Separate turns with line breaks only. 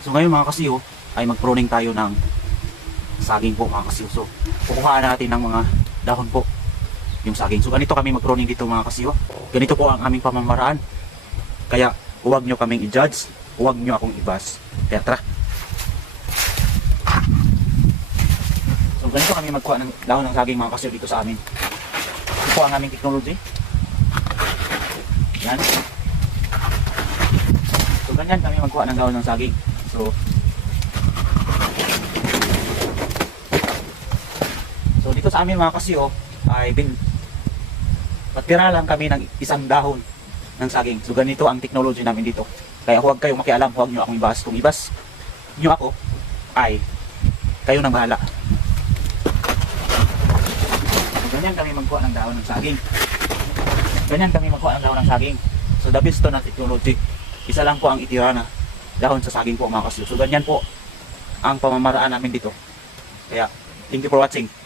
So ngayon mga kasiyo, ay mag-pruning tayo ng saging po mga kasiyo. So kukuhaan natin ng mga dahon po yung saging. So ganito kami mag-pruning dito mga kasiyo. Ganito po ang aming pamamaraan. Kaya huwag nyo kaming i-judge, huwag nyo akong ibas. Kaya tara. So ganito kami magkuha ng dahon ng saging mga kasiyo dito sa amin. Ito po ang aming technology. Yan. So ganyan kami magkuha ng dahon ng saging. So So dito sa amin mga kasiyo ay bin patira lang kami ng isang dahon ng saging. So ganito ang technology namin dito. Kaya huwag kayong makialam, huwag nyo akong ibas. Kung ibas nyo ako, ay kayo nang bahala. Ganyan kami magkuha ng dahon ng saging. Ganyan kami magkuha ng dahon ng saging. So the best to na technology. Isa lang po ang itira na dahon sa saging po mga kasiyo. So ganyan po ang pamamaraan namin dito. Kaya thank you for watching.